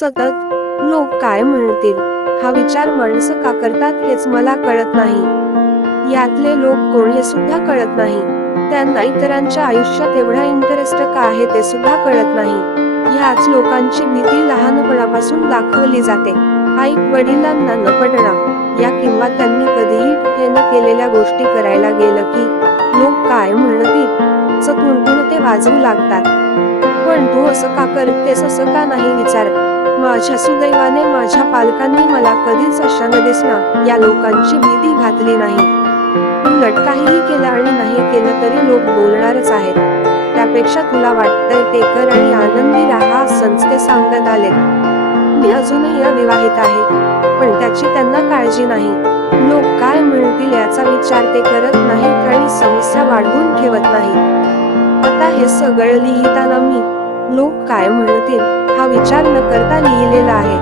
सतत लोक काय म्हणतील? हा विचार माणसं का करतात हेच मला कळत नाही. यातले लोक कोण हे सुद्धा कळत नाही. त्यांना इतरांच्या आयुष्यात एवढा इंटरेस्ट का आहे ते सुद्धा कळत नाही. ह्याच लोकांची भीती लहानपणापासून दाखवली जाते. आई वडिलांना न पटणं या किंवा त्यांनी कधीही हे न केलेल्या गोष्टी करायला गेलं की लोक काय म्हणतील? चतुरतुण ते वाजवू लागतात. पण तू असं का करतेस असं का नाही विचारत? माझ्या सुदैवाने माझ्या पालकांनी मला कधीच अशा न दिसणार. या लोकांची भीती घातली नाही. उलट काहीही केलं आणि नाही केलं तरी लोक बोलणारच आहेत. त्यापेक्षा तुला वाटतंय ते कर आणि आनंदी राहा संस्थे सांगत आले मी अजूनही अविवाहित आहे पण त्याची त्यांना काळजी नाही. लोक काय म्हणतील याचा विचार ते करत नाहीत आणि समस्या वाढवून ठेवत नाहीत. आता हे सगळं लिहिताना मी लोक काय म्हणतील? हा विचार न करता लिहिलेला आहे.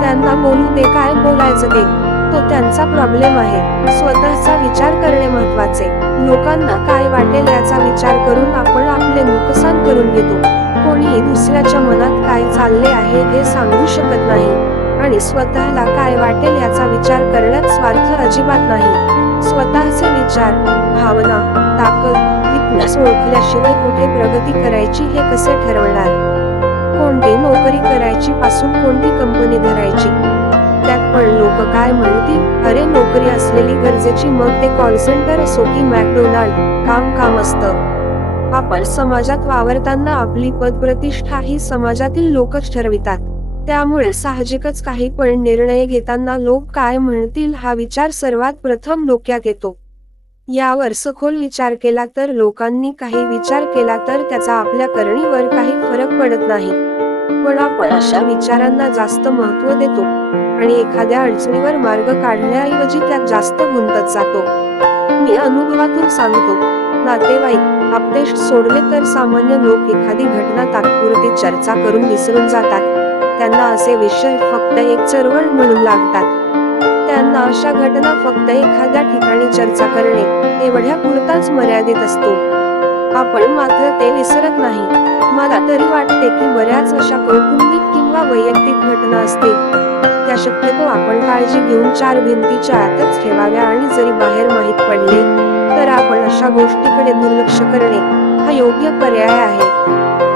त्यांना बोलू दे काय बोलायचं ते. तो त्यांचा प्रॉब्लेम आहे. स्वतःचा विचार करणे महत्त्वाचे. लोकांना काय वाटेल याचा विचार करून आपण आपले नुकसान करून घेतो. कोणीही दुसऱ्याच्या मनात काय चालले आहे हे सांगू शकत नाही. आणि स्वतःला काय वाटेल याचा विचार करण्यात स्वार्थ अजिबात नाही. स्वतःचे विचार भावना ताकद विकनेस ओळखल्याशिवाय कुठे प्रगती करायची हे कसे ठरवणार? कोणती नोकरी करायची पासून कोणती कंपनी धरायची? त्यात पण लोक काय म्हणतील? अरे नोकरी असलेली गरजेची मग ते कॉल सेंटर असो की मॅकडोनाल्ड काम काम असतं. आपण समाजात वावरताना आपली पदप्रतिष्ठा ही समाजातील लोकच ठरवितात. त्यामुळे साहजिकच काही पण निर्णय घेताना लोक काय म्हणतील हा विचार सर्वात प्रथम डोक्यात येतो. यावर सखोल विचार केला तर लोकांनी काही विचार केला तर त्याचा आपल्या करणीवर काही फरक पडत नाही. पण आपण अशा विचारांना जास्त महत्त्व देतो आणि एखाद्या अडचणीवर मार्ग काढण्याऐवजी त्यात जास्त गुंतत जातो. मी अनुभवातून सांगतो नातेवाईक आपदेश सोडले तर सामान्य लोक एखादी घटना तात्पुरती चर्चा करून विसरून जातात. त्यांना असे विषय फक्त एक चळवळ म्हणून लागतात. त्यांना अशा घटना फक्त एखाद्या ठिकाणी चर्चा करणे एवढ्या पुरताच मर्यादित असतो. आपण मात्र ते विसरत नाही. मला तरी वाटते की बऱ्याच अशा कौटुंबिक किंवा वैयक्तिक घटना असतील. त्या शक्यतो आपण काळजी घेऊन चार भिंतीच्या आतच ठेवाव्या आणि जरी बाहेर माहीत पडले तर आपण अशा गोष्टीकडे दुर्लक्ष करणे हा योग्य पर्याय आहे.